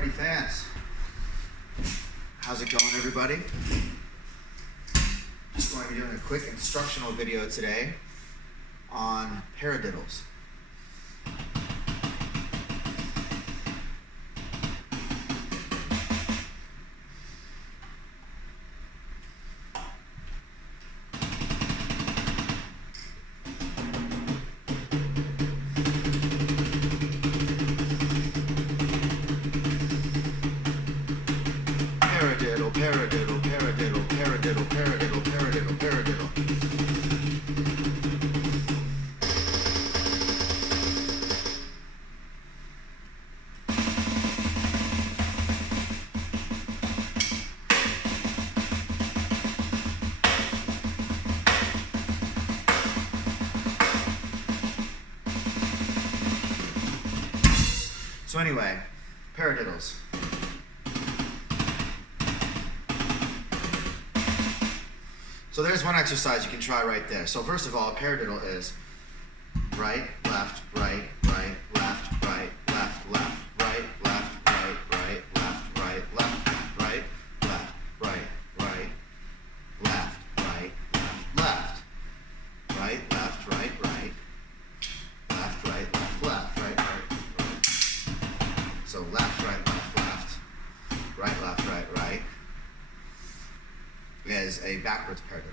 party fans. How's it going, everybody? Just going to be doing a quick instructional video today on paradiddles. Paradiddle, paradiddle, paradiddle, paradiddle, paradiddle, paradiddle, paradiddle. So anyway, paradiddles. So there's one exercise you can try right there. So first of all, a paradiddle is right, left, right, right, left, right, left, left, right, left, right, right, left, right, left, right, left, right, right, left, right, left, left, right, left, right, right, left, right, left, left, right, right, right. So left, right, left, left, right, left, right, right is a backwards paradiddle.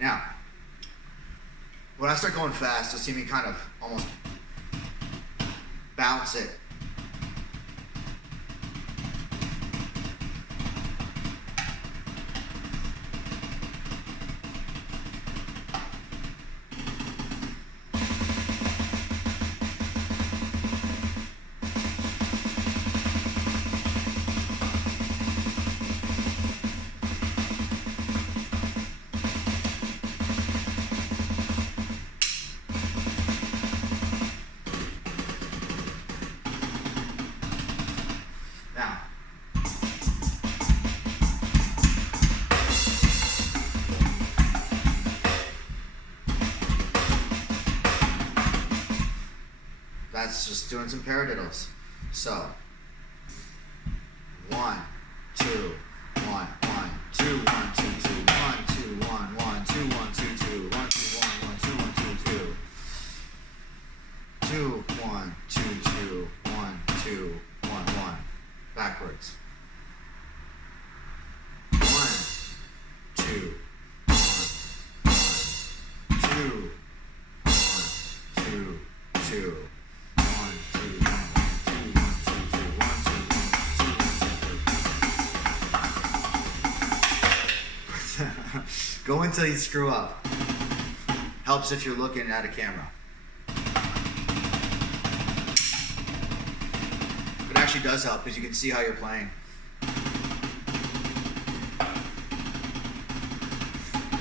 Now, when I start going fast, you'll see me kind of almost bounce it. Now, that's just doing some paradiddles. So, 1, 2, 1, 1, 2, 1, 2, 2, 1, 2, 1, 1, 2, 1, 2, 2, 1, 2, 1, 1, 2, 1, 2, 2, 2, 1, 2, 2, 1, 2, 1, 1. Backwards. 1, 2, 1, 1, 2, 1, 2, 2, 1, 2, 1, 2, 1, 2, 2, 1, 2, 1, 2, 2. Go until you screw up. Helps if you're looking at a camera. It actually does help because you can see how you're playing.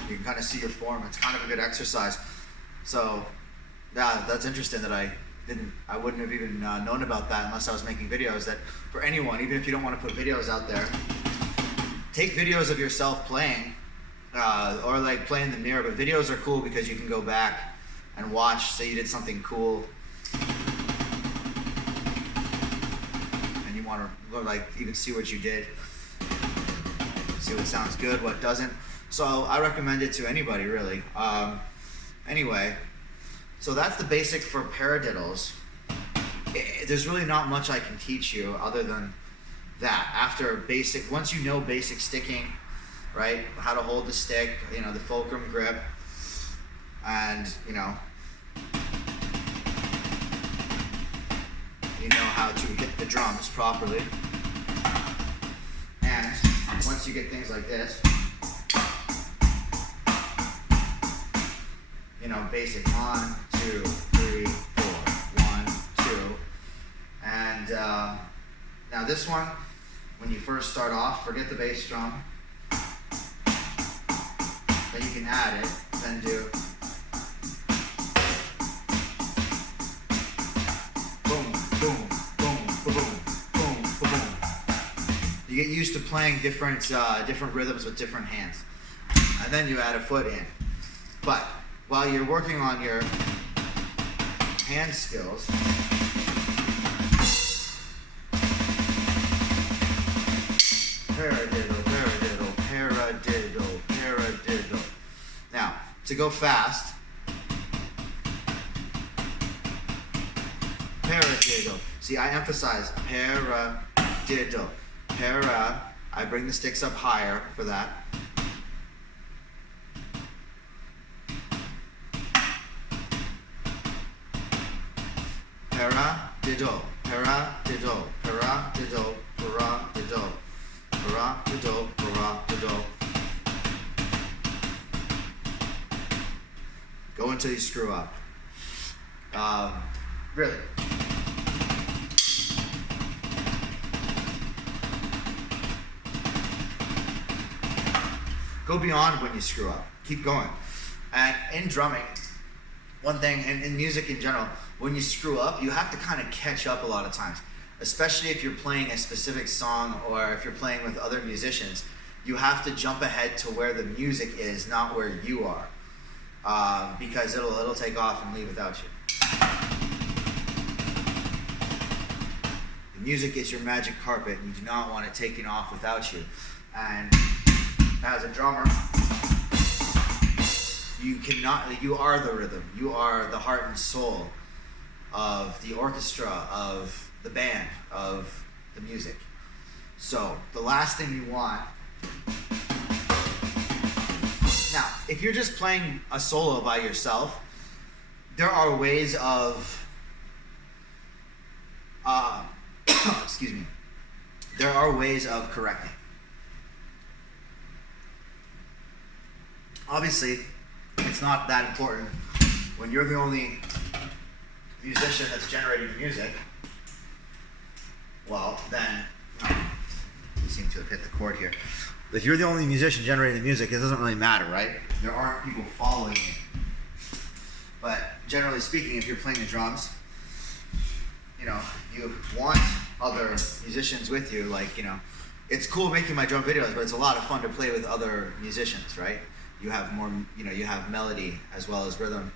You can kind of see your form. It's kind of a good exercise. So, yeah, that's interesting that I wouldn't have even known about that unless I was making videos. That for anyone, even if you don't want to put videos out there, take videos of yourself playing, or like play in the mirror. But videos are cool because you can go back and watch. Say you did something cool. Want to like even see what you did, see what sounds good, what doesn't. So I recommend it to anybody really. Anyway, so that's the basic for paradiddles. There's really not much I can teach you other than that. After basic, once you know basic sticking, right, how to hold the stick, you know, the fulcrum grip, and you know how to hit the drums properly. And once you get things like this, you know, basic 1, 2, 3, 4, 1, 2. And now this one, when you first start off, forget the bass drum. Then you can add it, then do boom, boom, boom, boom, boom, boom, boom. You get used to playing different rhythms with different hands. And then you add a foot in. But while you're working on your hand skills, paradiddle, paradiddle, paradiddle, paradiddle. Now, to go fast, paradiddle. See, I emphasize paradiddle. Para, I bring the sticks up higher for that. Paradiddle, paradiddle, paradiddle, paradiddle, paradiddle, paradiddle. Go until you screw up. Really. Go beyond when you screw up. Keep going. And in drumming, one thing, and in music in general, when you screw up, you have to kind of catch up a lot of times. Especially if you're playing a specific song or if you're playing with other musicians, you have to jump ahead to where the music is, not where you are. Because it'll take off and leave without you. The music is your magic carpet, and you do not want it taking off without you. And as a drummer, you are the rhythm. You are the heart and soul of the orchestra, of the band, of the music. So the last thing you want. Now, if you're just playing a solo by yourself, there are ways of, excuse me, there are ways of correcting. Obviously, it's not that important when you're the only musician that's generating the music. Well, then, you seem to have hit the chord here. If you're the only musician generating the music, it doesn't really matter, right? There aren't people following you. But generally speaking, if you're playing the drums, you want other musicians with you. Like, it's cool making my drum videos, but it's a lot of fun to play with other musicians, right? You have more, you have melody as well as rhythm.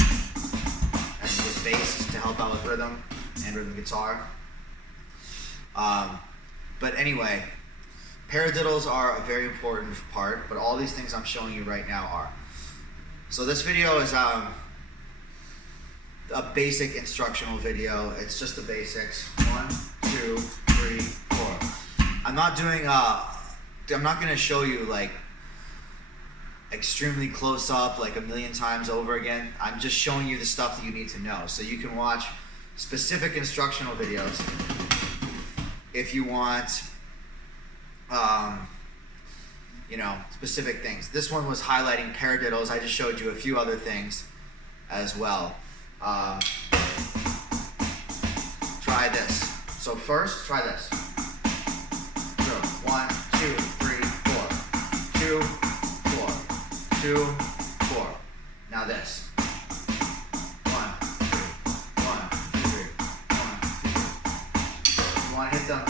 And with bass to help out with rhythm and rhythm guitar. But anyway, paradiddles are a very important part, but all these things I'm showing you right now are. So this video is a basic instructional video. It's just the basics. 1, 2, 3, 4. I'm not going to show you like extremely close up like a million times over again. I'm just showing you the stuff that you need to know so you can watch specific instructional videos if you want specific things. This one was highlighting paradiddles. I just showed you a few other things as well. Try this. So first, try this. So 1, 2, 3, 4. 2, 4. 2, 4. Now this. 1, 2, 3. 1, 2, 3. 1, 2, 3. You want to hit them?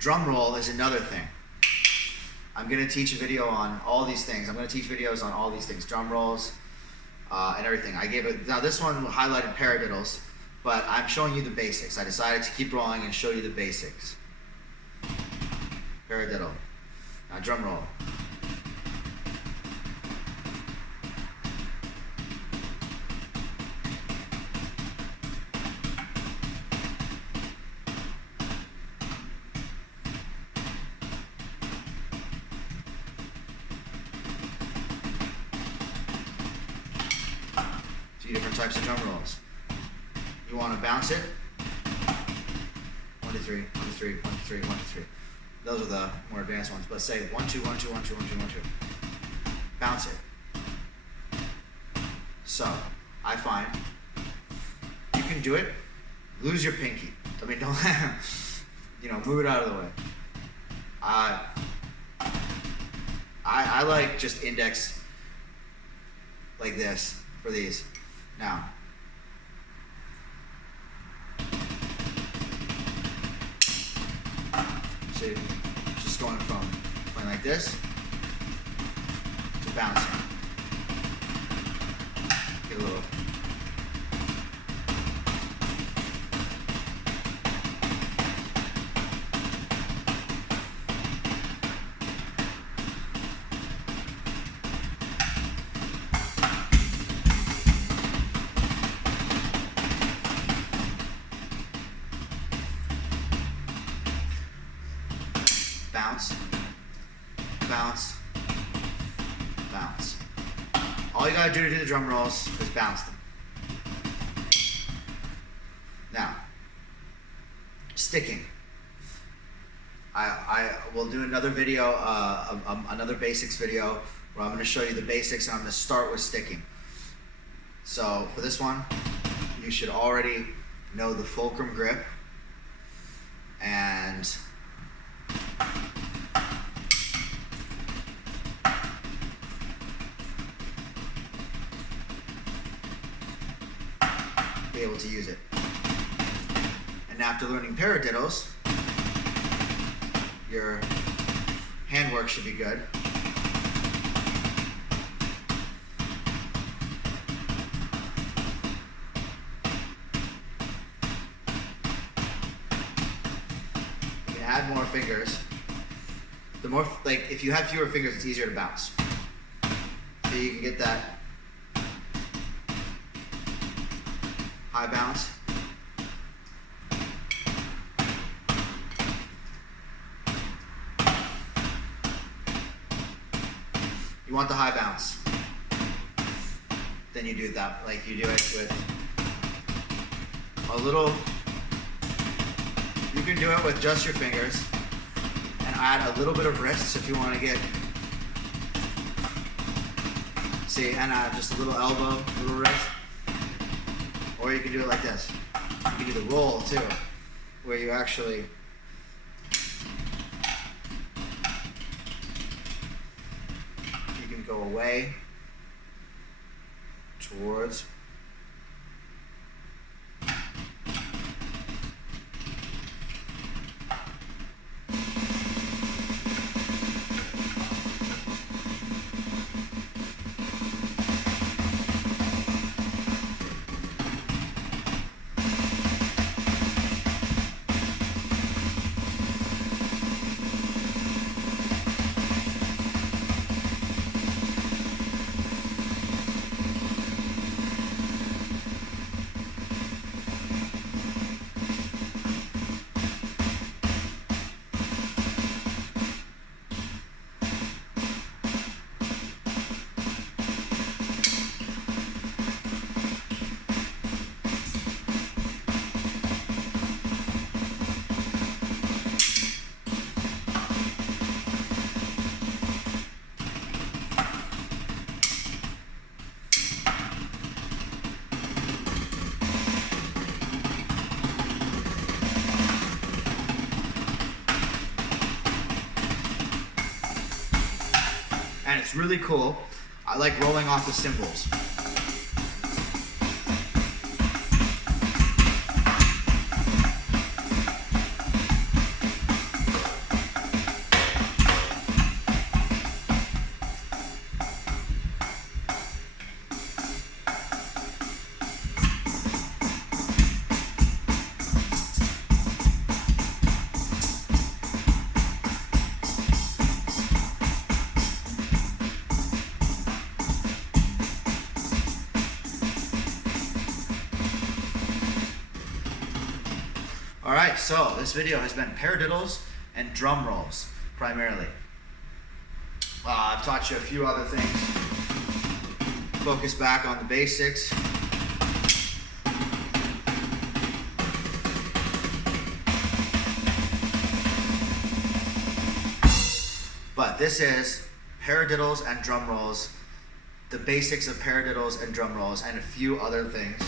Drum roll is another thing. I'm going to teach a video on all these things. I'm going to teach videos on all these things, drum rolls and everything. Now this one highlighted paradiddles, but I'm showing you the basics. I decided to keep rolling and show you the basics. Paradiddle. Now drum roll. different types of drum rolls. You want to bounce it. 1, 2, 3, 1, 2, 3, 1, 2, 3, 1, 2, 3. Those are the more advanced ones. But say 1, 2, 1, 2, 1, 2, 1, 2, 1, 2. Bounce it. So I find you can do it. Lose your pinky. I mean, don't move it out of the way. I like just index like this for these. Now, see, just going from playing like this to bouncing. Get a little. Bounce, bounce, bounce. All you gotta do to do the drum rolls is bounce them. Now, sticking. I will do another video, another basics video, where I'm gonna show you the basics and I'm gonna start with sticking. So for this one, you should already know the fulcrum grip and be able to use it. And after learning paradiddles, your handwork should be good. You can add more fingers. The more, like, if you have fewer fingers, it's easier to bounce. So you can get that high bounce. You want the high bounce. Then you do that, like you do it with a little, you can do it with just your fingers and add a little bit of wrists if you want to get, see, and add just a little elbow, little wrist. Or you can do it like this. You can do the roll too, where you actually go away towards and it's really cool. I like rolling off the cymbals. Alright, so this video has been paradiddles and drum rolls, primarily. I've taught you a few other things. Focus back on the basics. But this is paradiddles and drum rolls, the basics of paradiddles and drum rolls, and a few other things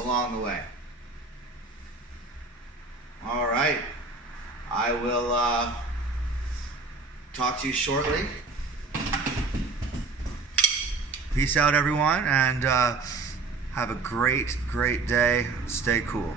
along the way. All right, I will talk to you shortly. Peace out, everyone, and have a great, great day. Stay cool.